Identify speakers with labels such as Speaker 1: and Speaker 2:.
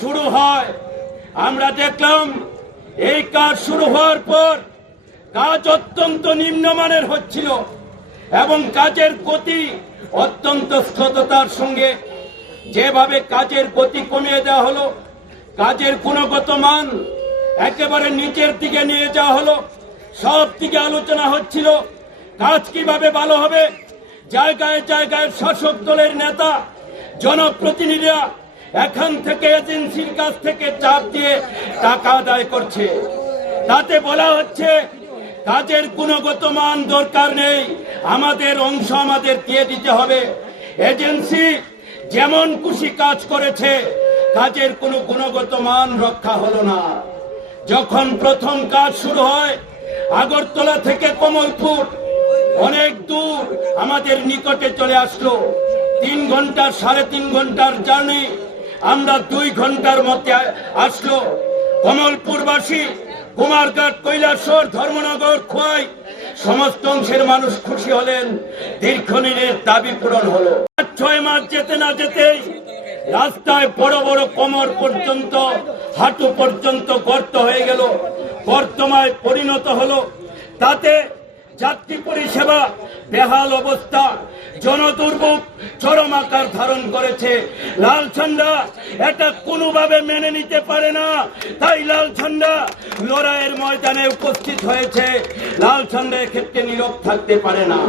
Speaker 1: শুরু হয়। আমরা দেখলাম, এই কাজ শুরু হওয়ার পর কাজ অত্যন্ত নিম্নমানের হচ্ছিল এবং কাজের গতি অত্যন্ত স্থততার সঙ্গে। যেভাবে কাজের গতি কমিয়ে দেওয়া হলো, কাজের গুণগত মান একেবারে নিচের দিকে নিয়ে যাওয়া হলো। সব দিকে আলোচনা হচ্ছিল, কাজ কীভাবে ভালো হবে? জায়গায় জায়গায় শাসক দলের নেতা, জনপ্রতিনিধিরা এখান থেকে এজেন্সির কাছ থেকে চাপ দিয়ে টাকা আদায় করছে। তাতে বলা হচ্ছে, কাজের গুণগত মান দরকার নেই, আমাদের অংশ আমাদের দিয়ে দিতে হবে। এজেন্সি যেমন খুশি কাজ করেছে, কাজের কোনো গুণগত মান রক্ষা হলো না। যখন প্রথম কাজ শুরু হয়, আগরতলা থেকে কমলপুর, অনেক দূর আমাদের নিকটে চলে আসলো। তিন ঘণ্টার সাড়ে তিন ঘণ্টার জার্নি আমরা দুই ঘণ্টার মধ্যে আসলো কমলপুরবাসী, কুমারঘাট কৈলাসর, ধর্মনগর, খোয়াই। সমস্ত অংশের মানুষ খুশি হলেন, দীর্ঘদিনের দাবি পূরণ হলো। ছয় মাস যেতে না যেতেই রাস্তায় বড় বড় কোমর পর্যন্ত, হাঁটু পর্যন্ত গর্ত হয়ে গেল। গর্তমায় পরিণত হলো। তাতে যাত্রী পরিষেবা, বেহাল অবস্থা, জনদুর্ভোগ, চরম আকার ধারণ করেছে। লাল ঝান্ডা এটা কোনোভাবে মেনে নিতে পারে না। তাই লাল ঝান্ডা লড়াইয়ের ময়দানে উপস্থিত হয়েছে। লাল ঝান্ডা এক্ষেত্রে নীরব থাকতে পারে না।